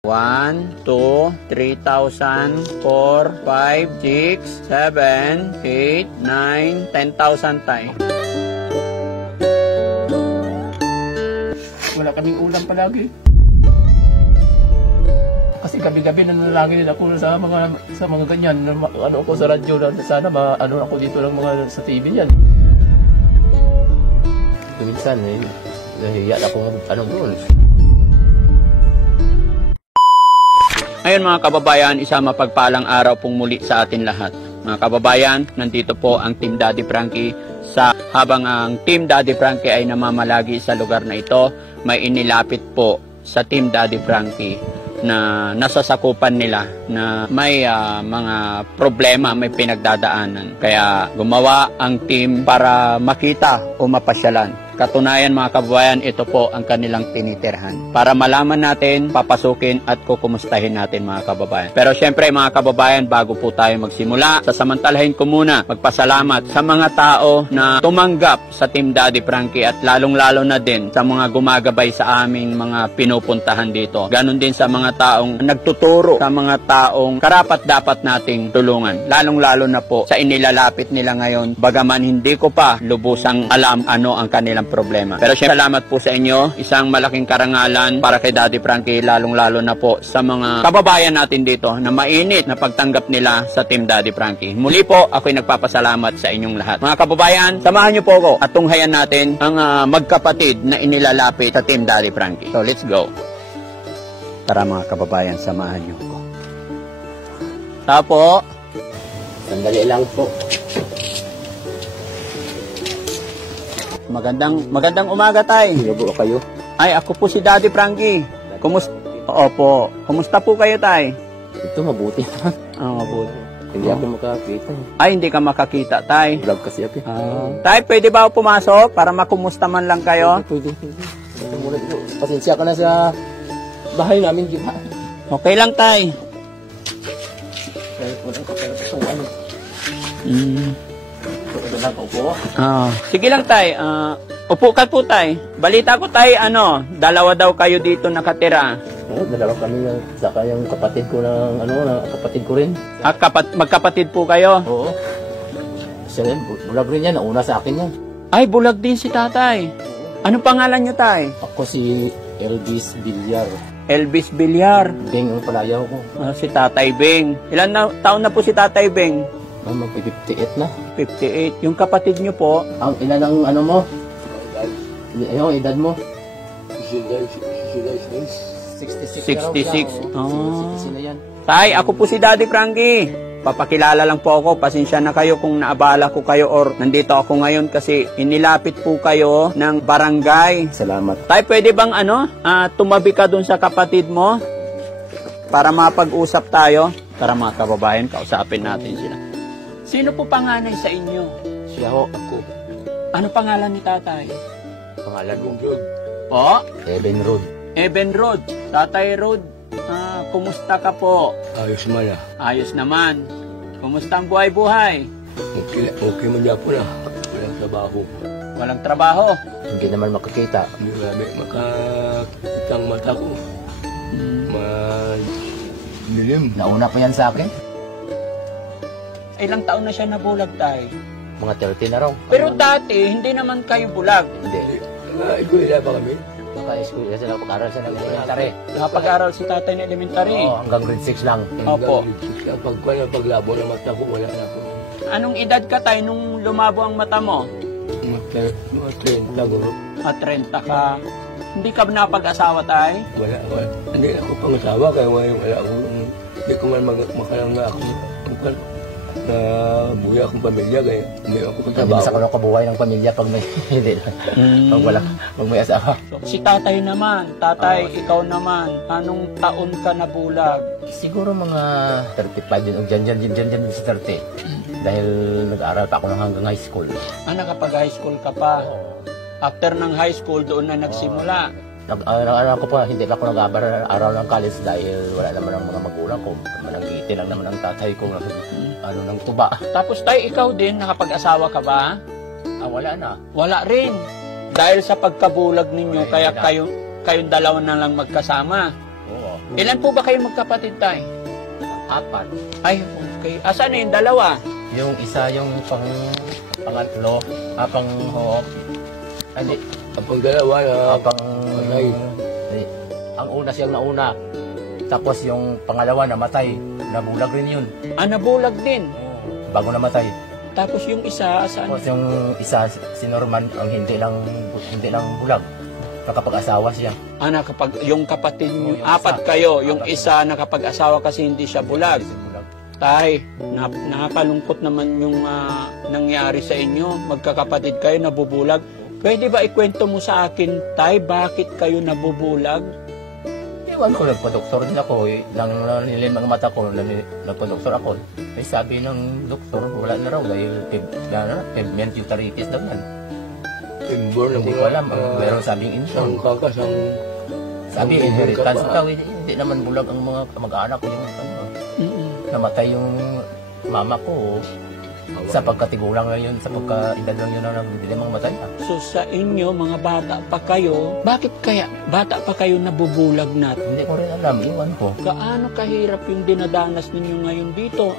1, 2, 3,000, 4, 5, 6, 7, 8, 9, 10,000 tayo. Wala kaming ulam palagi. Kasi gabi-gabi nanalangin din ako sa mga ganyan. Ano ako sa radyo na sana ano ako dito ng mga sa TV yan. Minsan nahihiya ako doon. Ngayon mga kababayan, isang mapagpalang araw pong muli sa atin lahat. Mga kababayan, nandito po ang Team Daddy Frankie habang ang Team Daddy Frankie ay namamalagi sa lugar na ito, may inilapit po sa Team Daddy Frankie na nasasakupan nila na may mga problema, may pinagdadaanan. Kaya gumawa ang team para makita o mapasyalan. Katunayan mga kababayan, ito po ang kanilang tinitirhan. Para malaman natin, papasukin at kukumustahin natin mga kababayan. Pero syempre mga kababayan, bago po tayo magsimula, sasamantalahin ko muna magpasalamat sa mga tao na tumanggap sa Team Daddy Frankie at lalong-lalo na din sa mga gumagabay sa aming mga pinupuntahan dito. Ganon din sa mga taong nagtuturo sa mga taong karapat-dapat nating tulungan. Lalong-lalo na po sa inilalapit nila ngayon, bagaman hindi ko pa lubusang alam ano ang kanilang problema. Pero syempre, salamat po sa inyo. Isang malaking karangalan para kay Daddy Frankie, lalong-lalo na po sa mga kababayan natin dito na mainit na pagtanggap nila sa Team Daddy Frankie. Muli po, ako'y nagpapasalamat sa inyong lahat. Mga kababayan, samahan niyo po ako at tunghayan natin ang magkapatid na inilalapit sa Team Daddy Frankie. So, let's go. Tara mga kababayan, samahan niyo ako. Tapo. Sandali lang po. Magandang umaga, tay. Labo kayo. Ay, ako po si Daddy Frankie. Kumusta? Opo. Kumusta po kayo, tay? Ito mabuti. Mabuti. Hindi ako makakita. Ay, hindi ka makakita, tay. Vlog kasi ako. Tay, pwede ba ako pumasok para makumusta man lang kayo? Pwede. Pasensya ka na sa bahay namin, di ba? Okay lang, tay. Sige lang, tay. Upo ka po, tay. Balita ko, tay, dalawa daw kayo dito nakatira. Dalawa kami saka yung kapatid ko kapatid ko rin. Magkapatid po kayo? Oo. Siya rin, bulag rin yan. Nauna sa akin yan. Ay, bulag din si tatay. Anong pangalan niyo, tay? Ako si Elvis Villar. Elvis Villar. Beng ang palayaw ko. Si Tatay Beng. Ilan taon na po si Tatay Beng? Mag-58 na. 58. Yung kapatid niyo po? Ang ina ng mo? Yung edad mo? 66. 66. Oh. Tay, ako po si Daddy Frankie. Papakilala lang po ako. Pasensya na kayo kung naabala ko kayo or nandito ako ngayon kasi inilapit po kayo ng barangay. Salamat. Tay, pwede bang tumabi ka dun sa kapatid mo para mapag-usap tayo? Tara mga kababayan, kausapin natin sila. Sino po panganay sa inyo? Siya ho, ako. Ano pangalan ni tatay? Pangalan mong Rod. Po? Eben Rod. Eben Rod. Tatay Rod, kumusta ka po? Ayos man na. Ayos naman. Kumusta ang buhay-buhay? Okay man niya po na. Walang trabaho. Walang trabaho? Hindi naman makakita. Hindi makakita ang mata ko. Dilim. Nauna pa yan sa akin. Ilang taon na siya nabulag, tay? Mga 30 na raw. Pero dati, hindi naman kayo bulag. Hindi. Iguila ba kami? Naka-school kasi nakapag-aral sa elementary. Nakapag-aral si tatay na elementary? Oo, hanggang grade 6 lang. Opo. Paglabo ng mata ko, wala na po. Anong edad ka, tay, nung lumabo ang mata mo? Mga 30 guro. 30 ka. Hindi ka napag-asawa, tay? Wala. Hindi ako pangasawa kaya wala ako. Hindi ko man makalangga ako. Na buhay akong pamilya kaya hindi ako Hindi sa kano kabuhay ng pamilya pag may hindi pag may asawa. Si tatay naman, ikaw naman, anong taon ka nabulag? Siguro mga 35 din o dyan sa 30. Dahil nag-aaral pa ako hanggang high school. Nakapag-high school ka pa? After ng high school, doon na nagsimula? Nag-aaral ko pa, hindi pa ako nag-aaral ng college dahil wala naman ang mga magulang ko. Manangiti lang naman ang tatay ko ng tuba. Tapos tayo, ikaw din, nakapag-asawa ka ba? Wala na. Wala rin. Dahil sa pagkabulag ninyo, kaya kayong dalawa na lang magkasama. Oo. Ilan po ba kayo magkapatid tayo? 4. Ay, okay. Asan na yung dalawa? Yung isa yung pangatlo, pang-ho, hindi, Kapag dalawa na, patay. Ang una siyang nauna. Tapos yung pangalawa namatay. Nabulag rin yun. Nabulag din. Bago namatay. Tapos yung isa, saan? Tapos yung isa, si Norman, ang hindi lang bulag. Nakapag-asawa siya. Kapag yung kapatid niyo, Yung 4 isa. kayo, yung isa nakapag-asawa kasi hindi siya bulag. Tay, nakakalungkot naman yung nangyari sa inyo. Magkakapatid kayo, nabubulag. Pwede ba ikwento mo sa akin, Tay, bakit kayo nabubulag? Iwan ko, nagpa-doktor din ako. Nang nilim ang mata ko, nagpa-doktor ako. Ay sabi ng doktor, wala na raw dahil pigment uveitis daw yan. inborn Hindi ko alam, meron sabing Ang inborn. kakas, ang... Sabi, inheritance daw, hindi naman bulag ang mga kamag-anak ko yung namatay yung mama ko. Sa pagkatigulang ngayon, sa pagka-edad lang yun na hindi namang matay. So sa inyo, mga bata pa kayo, bakit kaya bata pa kayo nabubulag na? Hindi ko rin alam, iwan ko. Gaano kahirap yung dinadanas ninyo ngayon dito?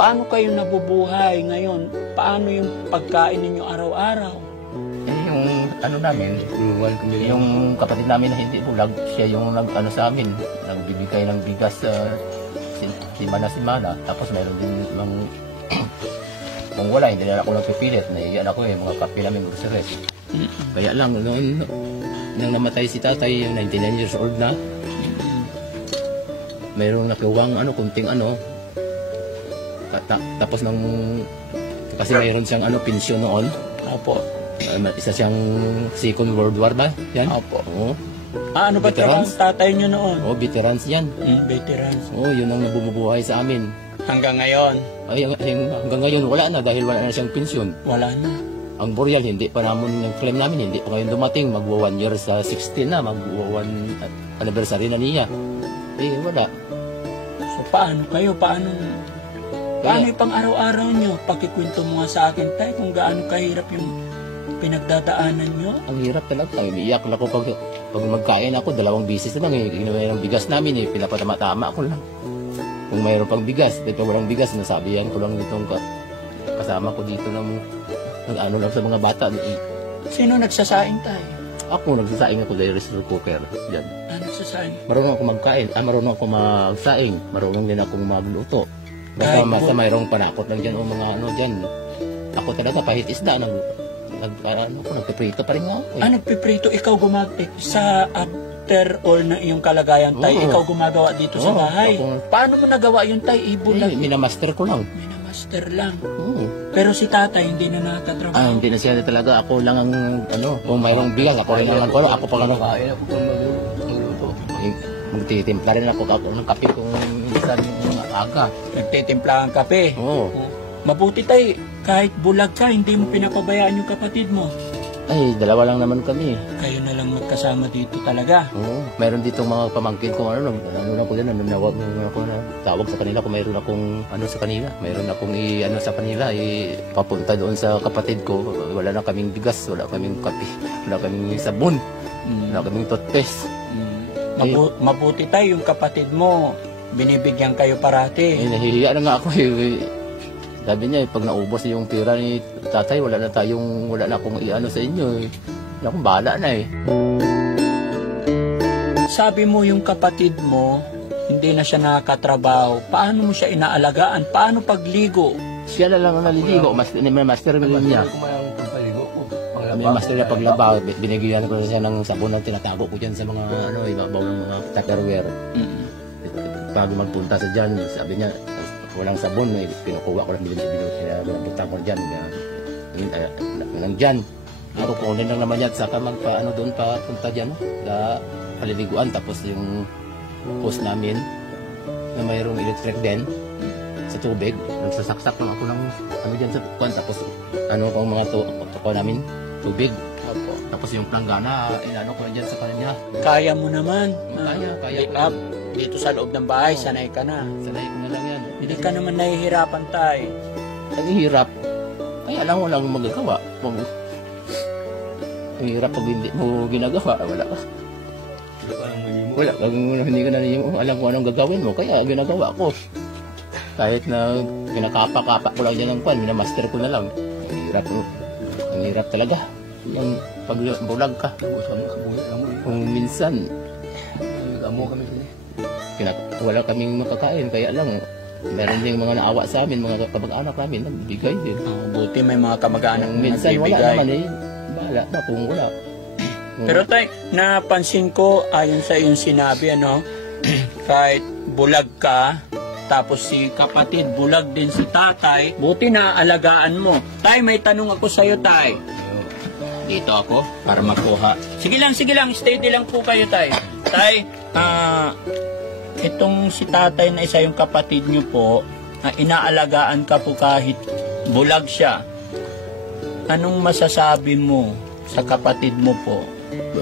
Paano kayo nabubuhay ngayon? Paano yung pagkain ninyo araw-araw? Yung ano namin, Iwan kami. yung kapatid namin na hindi bulag, siya yung nag-ano sa amin, nagbibigay ng bigas simana-simana. Tapos mayroon din mga kung wala, hindi na ako nagpipilit. Naiiyan ako mga kape namin groceries. Kaya lang, nang namatay si tatay, 99 years old na, mayroong nakuwang kunting tapos kasi mayroon siyang pensyon noon. Opo. Isa siyang Second World War ba? Yan? Opo. Oo. Ano ba trabaho ang tatay nyo noon? Veterans yan. Veterans. Yun ang nabumubuhay sa amin. Hanggang ngayon? Ay, hanggang ngayon wala na dahil wala na siyang pensyon. Wala na. Ang Boreal, hindi pa naman yung claim namin, hindi pa ngayon dumating. Magwa 1 year sa 16 na, magwa 1 anniversary na niya. Wala. So paano kayo? Paano yung pang-araw-araw nyo? Pakikwento mo nga sa akin, tay, kung gaano kahirap yung pinagdadaanan nyo. Ang hirap talaga. Iiyak na ako pag magkain ako, 2 bisis na lang. Ginawa ng bigas namin, pinapatama-tama ko lang. Kung mayroon pang bigas, dito walang bigas, nasabihan ko lang nitong kasama ko dito ng nag-ano lang sa mga bata. Sino nagsasaing tayo? Ako, nagsasaing ako dahil rice cooker. Yan. Nagsasaing? Marunong ako magkain, marunong ako magsaing, marunong din akong magluto. Basta mayroong panakot lang dyan o mga dyan. Ako talaga, pahit isda, nagpiprito pa rin ako. Nagpiprito, ikaw sa after all na iyong kalagayan, tay, ikaw gumagawa dito sa bahay. Paano mo nagawa yung tay? Ibulag? Minamaster ko lang. Minamaster lang. Pero si tatay, hindi na nakakatrabaho. Hindi na siya talaga. Ako lang ang, kung mayroong bigas, ako rin ang ako pa Kaya ako pang magluto. Magtitimpla rin ako ng kape kung minsan yung aga. Nagtitimpla ang kape. Oo. Mabuti tay, kahit bulag ka, hindi mo pinapabayaan yung kapatid mo. Ay, 2 lang naman kami. Kayo na lang magkasama dito talaga. Oo. Mayroon dito mga pamangkin ko, ano ko din, nanawag ako na tawag sa kanila kung mayroon akong sa kanila. Mayroon akong sa kanila, papunta doon sa kapatid ko. Wala na kaming bigas, wala kaming kape, wala kaming sabon, wala kaming toothpaste. Mabuti tayo, yung kapatid mo, binibigyan kayo parati. Nahihiya na nga ako Sabi niya, pag naubos yung pera ni tatay, wala na akong sa inyo. Wala akong bahala na Sabi mo yung kapatid mo, hindi na siya nakakatrabaho. Paano mo siya inaalagaan? Paano pagligo? Siya na lang ang naliligo. May master niya. May master niya paglaba. Binigyan ko siya ng sabon na tinatago ko dyan sa mga ibabaw ng mga tupperware. Bago magpunta sa dyan, sabi niya, walang sabon, pinukuha ko lang binabunta ko dyan. Dyan. Ako kunin lang naman yan, saka doon pa punta dyan, paliliguan. Tapos yung post namin, na mayroong electric din, sa tubig, nagsasaksak lang ako ng dyan sa pukuan. Tapos kung mga tuko namin, tubig. Tapos yung planggana, ko na dyan sa kanya. Kaya mo naman. Kaya. Dito sa loob ng bahay, sanay ka na. Sanay ko na lang yan. Hindi ka naman nahihirapan tayo. Naghihirap. Kaya lang walang magagawa. Ang hirap pag hindi mo ginagawa, wala ka. Parang mali mo. Wala, hindi ka na alam kung anong gagawin mo, kaya ginagawa ko. Kahit na kinakapa-kapa ko lang dyan ng pan, minamaster ko na lang. Ang hirap talaga. Yung pag bulag ka. Kung minsan, Amo kami sila. wala kaming makakain, kaya lang, meron ding mga naawa sa amin, mga kamag-anak namin, nagbigay din. Buti may mga kamag-anak na Minsan wala nagbibigay. naman eh. Bahala na kung wala. Pero tay, napansin ko ayon sa iyong sinabi, ano, kahit bulag ka, tapos si kapatid bulag din si tatay, buti na alagaan mo. Tay, may tanong ako sa iyo, tay. Dito ako para makuha. Sige lang, steady lang po kayo, tay. Tay, itong si tatay na isa yung kapatid niyo po, inaalagaan ka po kahit bulag siya. Anong masasabi mo sa kapatid mo po?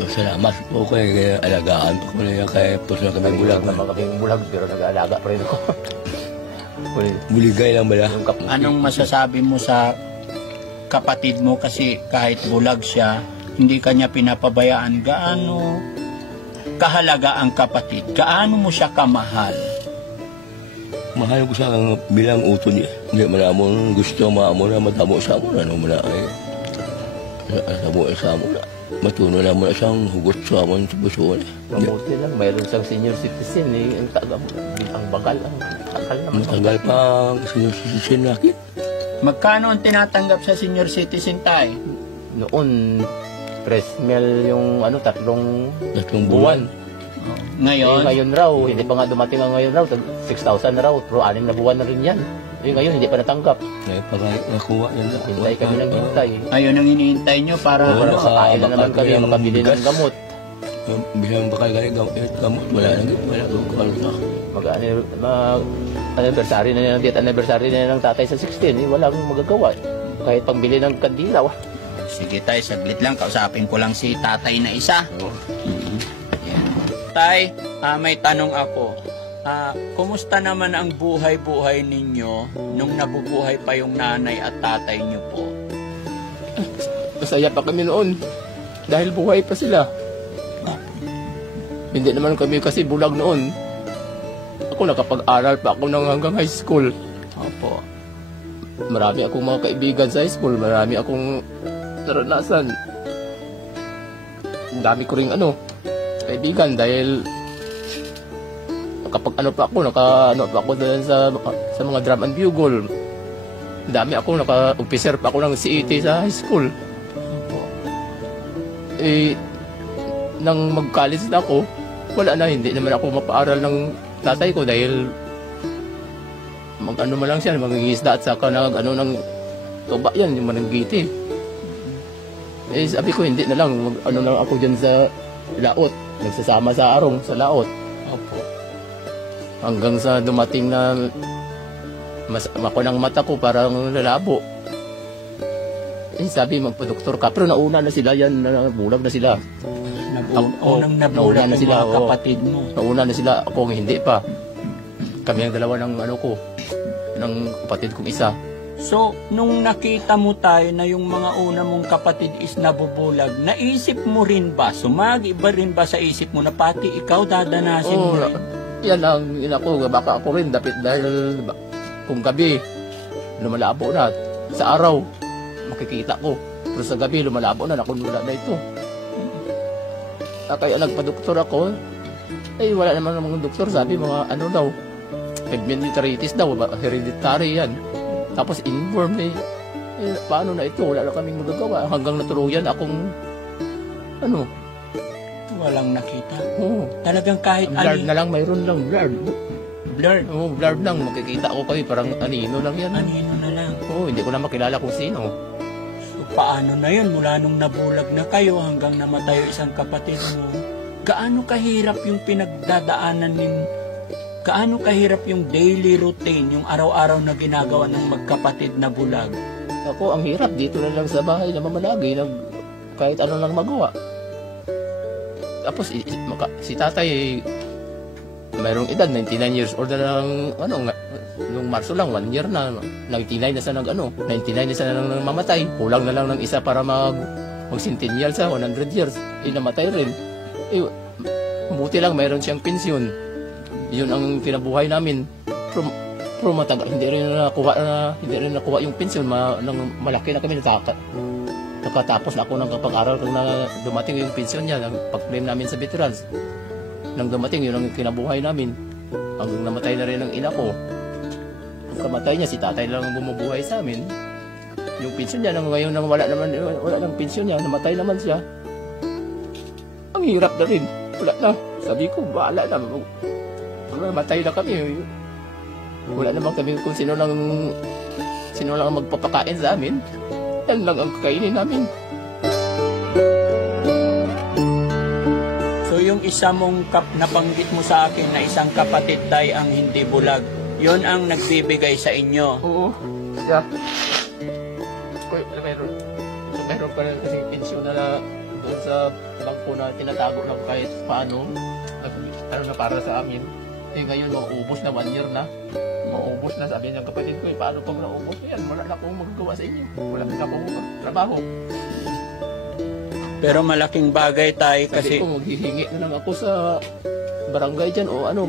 Salamat po kaya alagaan po ko na yan kaya po na kami bulag. Naman kaming bulag, pero nag-aalaga pa rin ako. Buligay lang bala. Anong masasabi mo sa kapatid mo kasi kahit bulag siya, hindi kanya pinapabayaan? Gaano kahalaga ang kapatid? Gaano mo siya kamahal? Mahal ko siya bilang uto niya. Hindi man amon gusto maamo na matamo sa amon. Ano man ay matamo sa amon na. Matuno na mo na siyang hugot sa amon sa buso. Mabuti lang, mayroon siyang senior citizen eh. Ang bagal, ang takal naman. Matagal pa ang sinususin natin. Magkano ang tinatanggap sa senior citizen tayo? Noon, Presmel yung tatlong buwan. Ngayon? Ngayon raw, hindi pa nga dumating ang ngayon raw, 6,000 na raw, pero 6 na buwan na rin yan. Ngayon, hindi pa natanggap. Ngayon pa nakuha yan na. Hintay kami ng hintay. Ayun ang hinihintay nyo para... Para makain na naman kami, makabili ng gamot. Bilang bakal gaya gamot, wala na Anniversary na ng anniversary na ng tatay sa 16, walang magagawa. Kahit pangbili ng kandila. Sige tay, saglit lang. Kausapin ko lang si tatay na isa. Yan. Tay, may tanong ako. Kumusta naman ang buhay-buhay ninyo nung nabubuhay pa yung nanay at tatay nyo po? Masaya pa kami noon. Dahil buhay pa sila. Hindi naman kami kasi bulag noon. Ako nakapag-aral pa ako hanggang high school. Opo. Marami akong mga kaibigan sa high school. Marami akong naranasan. Ang dami ko ring kaibigan dahil kapag pa ako doon sa mga drum and bugle. Ang dami ako, naka-officer pa ako ng CET sa high school. Nang mag-college na ako, wala na, hindi naman ako mapaaral ng tatay ko dahil man lang siya, mag-iisda at saka ng tuba yan, yung mananggiti. Sabi ko, hindi na lang, na lang ako dyan sa laot, nagsasama sa arong sa laot. Opo. Hanggang sa dumating na ako ng mata ko parang lalabo. Sabi, magpa-doktor ka, pero nauna na sila yan, bulag na sila. Unang nabulag na yung sila, mga kapatid mo. Nauna na sila, ako hindi pa. Kami ang dalawa ng ng kapatid kong isa. So, nung nakita mo tayo na yung mga una mong kapatid is nabubulag, naisip mo rin ba, sumagi-iba rin ba sa isip mo na pati ikaw dadanasin mo rin? Yan ang baka ako rin dahil kung gabi, lumalabo na. Sa araw, makikita ko. Pero sa gabi, lumalabo na, nakunula na ito. Kaya nagpa-doktor ako, wala naman ng mga doktor, sabi mga daw, pigmentaritis daw, hereditary yan. Tapos inform paano na ito, wala na kaming magagawa. Hanggang natuluyan akong, Walang nakita. Oo. Talagang kahit Blurred na lang, mayroon lang, blurred. Blurred? Oo, blurred lang, makikita ko kayo, parang anino lang yan. Anino na lang. Oo, hindi ko na makilala kung sino. Paano na yun mula nung nabulag na kayo hanggang namatay yung isang kapatid mo? Gaano kahirap yung pinagdadaanan gaano kahirap yung daily routine, yung araw-araw na ginagawa ng magkapatid na bulag? Ako, ang hirap dito na lang sa bahay na mamalagi, kahit ano lang magawa. Tapos si tatay, mayroong edad, 99 years old na lang, nung Marso lang, 1 year na, 99 na siya 99 na siya nang mamatay. Kulang na lang ng isa para mag-centennial sa 100 years. Namatay rin. Buti lang, mayroon siyang pensyon. Yun ang kinabuhay namin. Pero matagal, hindi rin nakuha yung pensyon. Malaki na kami, nakatapos na ako ng kapag-aral kung dumating yung pensyon niya, pag-claim namin sa veterans. Nang dumating, yun ang kinabuhay namin. Hanggang namatay na rin ang ina ko. Ang kamatay niya, si tatay lang ang bumubuhay sa amin. Yung pensyon niya, ngayon nang wala ng pensyon niya, namatay naman siya. Ang hirap na rin. Wala na. Sabi ko, bahala na. Mamatay na kami. Wala naman kami kung sino lang magpapakain sa amin. Yan lang ang kakainin namin. So yung isa mong nabanggit mo sa akin na isang kapatid tay ang hindi bulag, yon ang nagbibigay sa inyo. Oo. Yeah. Meron pa rin kasing pensyon na doon sa bangko na tinatago lang kahit paano. Na para sa amin. Ngayon, maubos na 1 year na. Maubos na, sabi niya kapatid ko, paano pag naubos na yan? Wala na akong magagawa sa inyo. Wala na akong trabaho. Pero malaking bagay tay Sabi kasi... ko, maghihingi na lang ako sa barangay dyan o ano.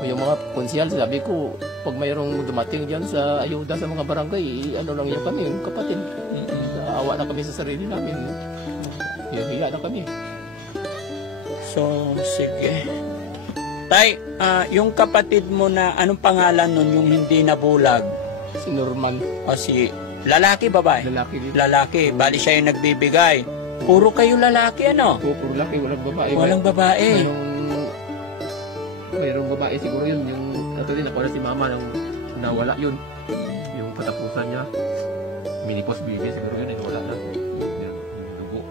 O yung mga konsyal, sabi ko, pag mayroong dumating dyan sa ayuda sa mga barangay, ano lang yung kami, yung kapatid. Naawa na kami sa sarili namin. Hiya na kami. So, sige. Tay, yung kapatid mo na, anong pangalan nun, yung hindi nabulag? Si Norman. O si lalaki, babae? Lalaki din. Lalaki, bali siya yung nagbibigay. Puro kayo lalaki, ano? Puro lalaki, walang babae. Walang babae. Mayroong babae siguro yun. Yung ito din, ako na si mama nang nawala yun. Yung patapusan niya. Minipos baby siguro yun, wala na. Yung dugo.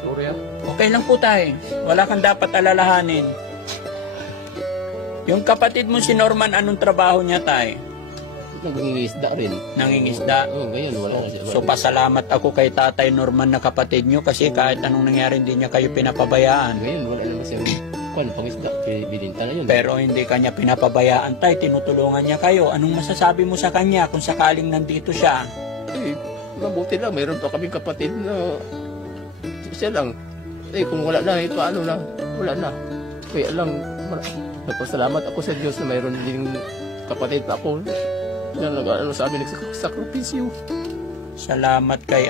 Sorry ah. Okay lang po tay. Wala kang dapat alalahanin. Yung kapatid mo si Norman, anong trabaho niya tay? Nangingisda rin. Nangingisda? Oo, ngayon wala na siya. So pasalamat ako kay Tatay Norman na kapatid nyo kasi kahit anong nangyari hindi niya kayo pinapabayaan. Ngayon wala naman siyang pangisda. Bininta na yun. Pero hindi kanya pinapabayaan tay, tinutulungan niya kayo. Anong masasabi mo sa kanya kung sakaling nandito siya? Mabuti lang. Mayroon pa kaming kapatid na siya lang. Kung wala na, paano na? Wala na. Kaya lang, nagpasalamat ako sa Diyos na mayroon din kapatid ako na sa amin nagsakripisyo. Salamat kay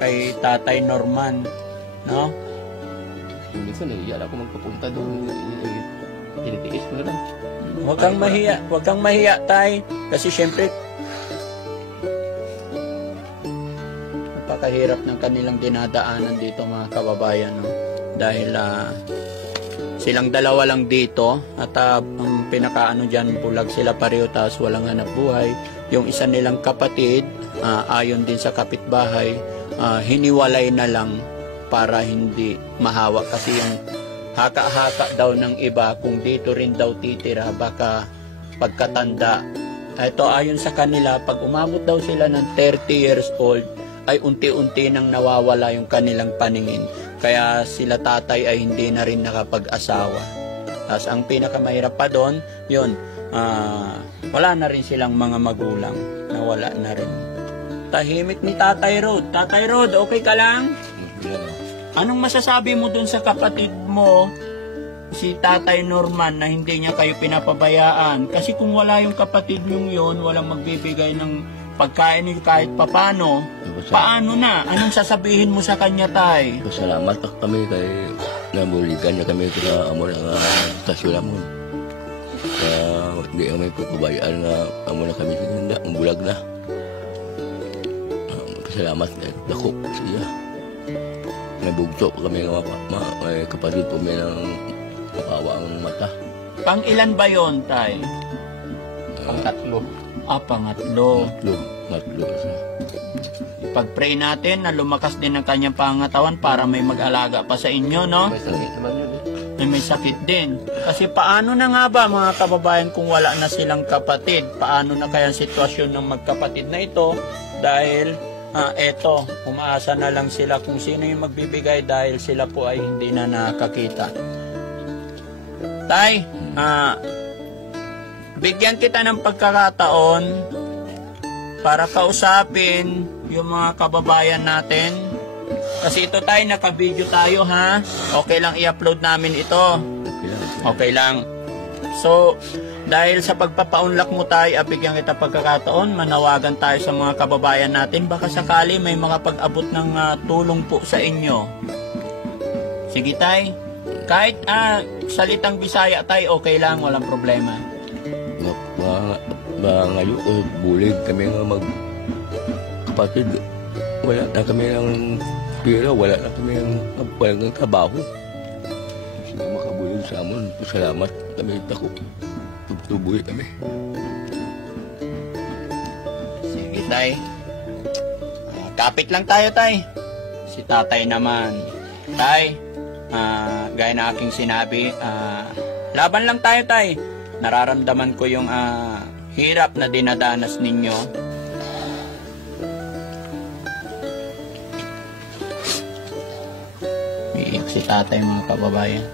kay Tatay Norman, no? Minsan naiiyak ako magpapunta doon, tinitiis ko na lang. Huwag kang mahiya, tay, kasi syempre napakahirap ng kanilang dinadaanan dito mga kababayan, no? Dahil silang dalawa lang dito at ang pinakaano dyan, bulag sila pareho tapos walang hanap buhay. Yung isa nilang kapatid, ayon din sa kapitbahay, hiniwalay na lang para hindi mahawa kasi yung haka-haka daw ng iba kung dito rin daw titira baka pagkatanda. Ito ayon sa kanila, pag umabot daw sila ng 30 years old ay unti-unti nang nawawala yung kanilang paningin. Kaya sila tatay ay hindi na rin nakapag-asawa. Tapos ang pinakamahirap pa doon, yun, wala na rin silang mga magulang. Nawala na rin. Tahimik ni Tatay Rod. Tatay Rod, okay ka lang? Anong masasabi mo dun sa kapatid mo, si Tatay Norman, na hindi niya kayo pinapabayaan? Kasi kung wala yung kapatid niyong yun, walang magbibigay ng pagkain kahit papano, paano na? Anong sasabihin mo sa kanya, tay? Pasalamat kami kay nabuligan na kami sa amo ng stasyon amon. Kaya hindi kami pagpabayaan na amo na kami sa ang bulag na. Pasalamat na dako siya. Nabugto kami ng may kapatid po may ng makawang mata. Pang ilan ba yon, tay? Pangatlo. Pangatlo. Matlo. Pag-pray natin na lumakas din ang kanyang pangatawan para may mag-alaga pa sa inyo, no? May sakit naman yun May sakit din. Kasi paano na nga ba mga kababayan kung wala na silang kapatid? Paano na kaya ang sitwasyon ng magkapatid na ito? Dahil, eto, umaasa na lang sila kung sino yung magbibigay dahil sila po ay hindi na nakakita. Tay, bigyan kita ng pagkakataon para kausapin yung mga kababayan natin Kasi ito tayo, naka-video tayo ha. Okay lang i-upload namin ito. Okay lang. So, dahil sa pagpapaunlak mo tayo, bigyan kita pagkakataon, manawagan tayo sa mga kababayan natin. Baka sakali may mga pag-abot ng tulong po sa inyo. Sige tay. Kahit salitang Bisaya tayo, okay lang, walang problema. Ngayon, bulig kami nga kapatid. Wala na kami ng pera, wala na kami ng trabaho. Sila makabulig sa amon. Salamat kami tako. Tubuhi kami. Sige tay. Kapit lang tayo tay. Si tatay naman. Tay, gaya na aking sinabi, laban lang tayo tay. Nararamdaman ko yung hirap na dinadanas ninyo. Iiyak si tatay mga kababayan.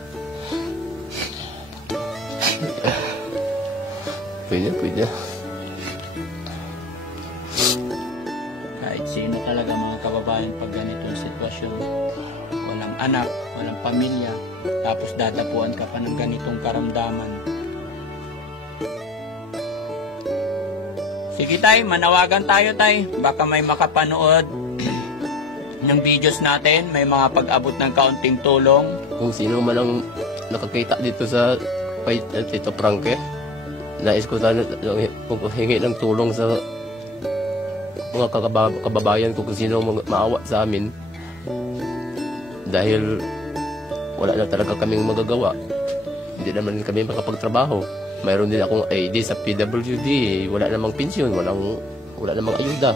Pwede. Kahit sino talaga mga kababayan pag ganitong sitwasyon, walang anak, walang pamilya, tapos dadapuan ka pa ng ganitong karamdaman. Sige tay, manawagan tayo tay. Baka may makapanood ng videos natin, may mga pag-abot ng kaunting tulong. Kung sino man ang nakakita dito sa Tito Frankie, nais ko sana hingi ng tulong sa mga kababayan ko kung sino maawa sa amin. Dahil wala na talaga kaming magagawa. Hindi naman kami makapagtrabaho. Mayroon din akong ID sa PWD. Wala namang pensyon, wala namang ayuda.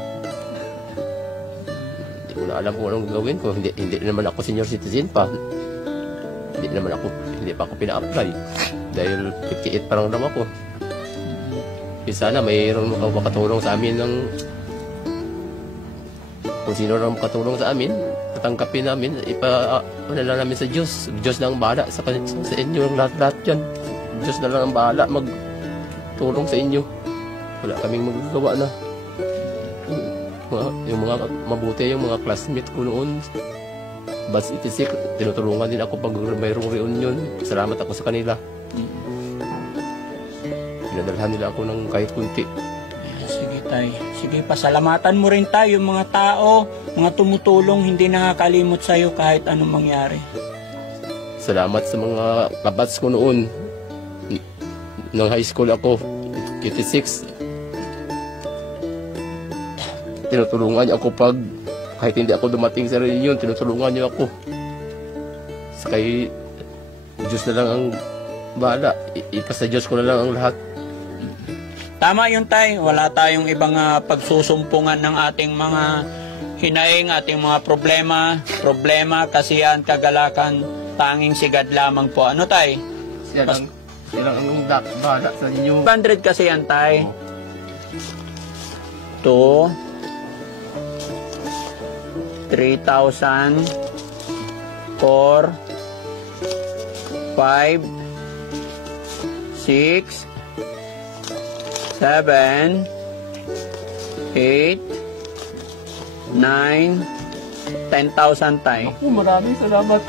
Hindi ko na alam kung anong gagawin ko. Hindi naman ako senior citizen pa. Hindi pa ako pina-apply. Dahil 58 pa lang daw ako. Sana mayroon makatulong sa amin ng kung sino lang makatulong sa amin, tatangkapin namin, lang namin sa Diyos. Diyos na ang bahala sa inyo lahat yan. Diyos na lang ang bahala magtulong sa inyo. Wala kaming magagawa na. Yung mga mabuti, yung mga classmate ko noon, Batch 86, tinutulungan din ako pag mayroong reunion. Salamat ako sa kanila. Pinadalhan nila ako ng kahit kunti. Sige tay. Sige, pasalamatan mo rin tayo yung mga tao, mga tumutulong, hindi nakakalimot sa'yo kahit anong mangyari. Salamat sa mga kabats ko noon. Nung high school ako, 86. Tinutulungan niyo ako pag kahit hindi ako dumating sa reunion, tinutulungan niyo ako. Sa kay Diyos na lang ang bahala. Ipasa Diyos ko na lang ang lahat. Tama yun tay, wala tayong ibang pagsusumpungan ng ating mga hinaing, ating mga problema, kasiyahan, kagalakan, tanging sigad lamang po. Ano tay? Siya lang ang bahala sa inyo. 100 kasi yan tay. 2 3,000 4 5 6 7 8 9 10,000 tay. Maraming salamat.